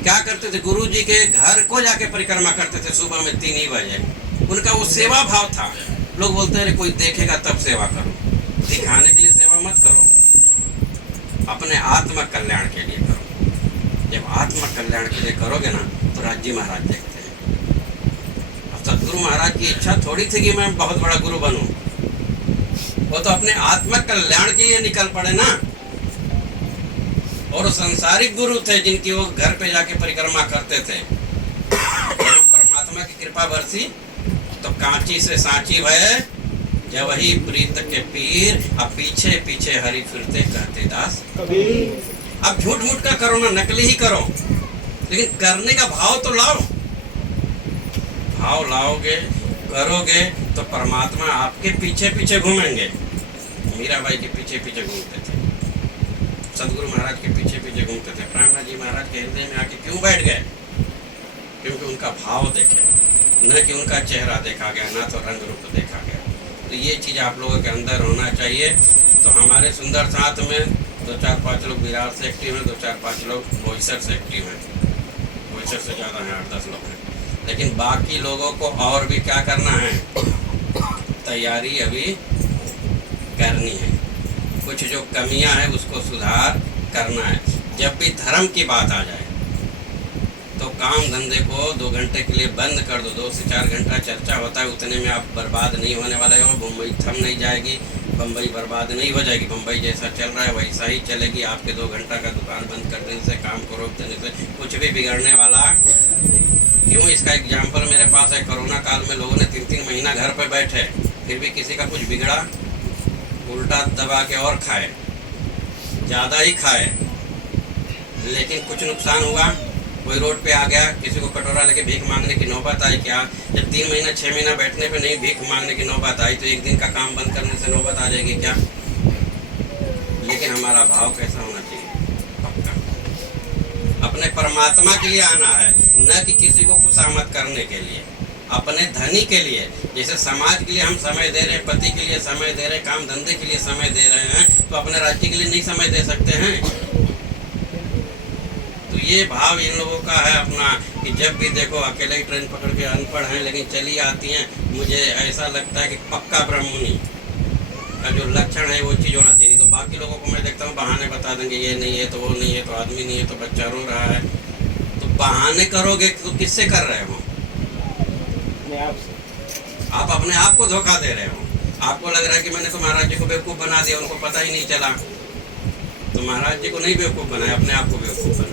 क्या करते थे, गुरु जी के घर को जाके परिक्रमा करते थे सुबह में 3 ही बजे। उनका वो सेवा भाव था। लोग बोलते हैं कोई देखेगा तब सेवा करो, दिखाने के लिए सेवा मत करो, अपने आत्म कल्याण के लिए करो। जब आत्म कल्याण के लिए करोगे ना तो राज्य महाराज देखते हैं। अब सतगुरु महाराज की इच्छा थोड़ी थी कि मैं बहुत बड़ा गुरु बनूं, वो तो अपने आत्म कल्याण के लिए निकल पड़े ना। और संसारिक गुरु थे जिनकी वो घर पे जाके परिक्रमा करते थे। जब परमात्मा की कृपा बरसी तो कांची से सांची भय, जब वही प्रीत के पीर, अब पीछे पीछे हरि फिरते कहते दास कबीर। अब झूठ मूठ का करो ना, नकली ही करो, लेकिन करने का भाव तो लाओ। भाव लाओगे, करोगे तो परमात्मा आपके पीछे पीछे घूमेंगे। मीराबाई के पीछे पीछे घूमते थे, सदगुरु महाराज के पीछे पीछे घूमते थे। प्राणनाथ जी महाराज के हृदय में आके क्यों बैठ गए? क्योंकि उनका भाव देखे, न कि उनका चेहरा देखा गया, ना तो रंग रूप देखा गया। तो ये चीज़ आप लोगों के अंदर होना चाहिए। तो हमारे सुंदर साथ में 2-4-5 लोग बिहार से एक्टिव हैं, 2-4-5 लोग बोईसर से एक्टिव हैं। बोईसर से ज़्यादा हैं, 8-10 लोग हैं। लेकिन बाकी लोगों को और भी क्या करना है, तैयारी अभी करनी है। कुछ जो कमियां हैं उसको सुधार करना है। जब भी धर्म की बात आ जाए तो काम धंधे को 2 घंटे के लिए बंद कर दो। 2 से 4 घंटा चर्चा होता है, उतने में आप बर्बाद नहीं होने वाले हो। मुंबई थम नहीं जाएगी, बम्बई बर्बाद नहीं हो जाएगी। बम्बई जैसा चल रहा है वैसा ही चलेगी। आपके 2 घंटा का दुकान बंद कर देने से, काम को रोक देने से कुछ भी बिगड़ने वाला क्यों। इसका एग्जाम्पल मेरे पास है। कोरोना काल में लोगों ने 3-3 महीना घर पर बैठे, फिर भी किसी का कुछ बिगड़ा? उल्टा दबा के और खाए, ज़्यादा ही खाए, लेकिन कुछ नुकसान हुआ? कोई रोड पे आ गया, किसी को कटोरा लेके भीख मांगने की नौबत आई क्या? जब 3 महीना 6 महीना बैठने पे नहीं भीख मांगने की नौबत आई तो एक दिन का काम बंद करने से नौबत आ जाएगी क्या? लेकिन हमारा भाव कैसा होना चाहिए? पक्का अपने परमात्मा के लिए आना है, न कि किसी को खुशामद करने के लिए, अपने धनी के लिए। जैसे समाज के लिए हम समय दे रहे हैं, पति के लिए समय दे रहे हैं, काम धंधे के लिए समय दे रहे हैं, तो अपने राज्य के लिए नहीं समय दे सकते हैं? तो ये भाव इन लोगों का है अपना कि जब भी देखो अकेले ही ट्रेन पकड़ के, अनपढ़ हैं लेकिन चली आती हैं। मुझे ऐसा लगता है कि पक्का ब्रह्ममुनि का जो लक्षण है वो चीज़ होना चाहिए। तो बाकी लोगों को मैं देखता हूँ बहाने बता देंगे, ये नहीं है तो वो नहीं है, तो आदमी नहीं है, तो बच्चा रो रहा है। तो बहाने करोगे तो किससे कर रहे हो? आप अपने आप को धोखा दे रहे हो। आपको लग रहा है कि मैंने तो महाराज जी को बेवकूफ़ बना दिया, उनको पता ही नहीं चला। तो महाराज जी को नहीं बेवकूफ़ बनाया, अपने आप को बेवकूफ़ बनाया।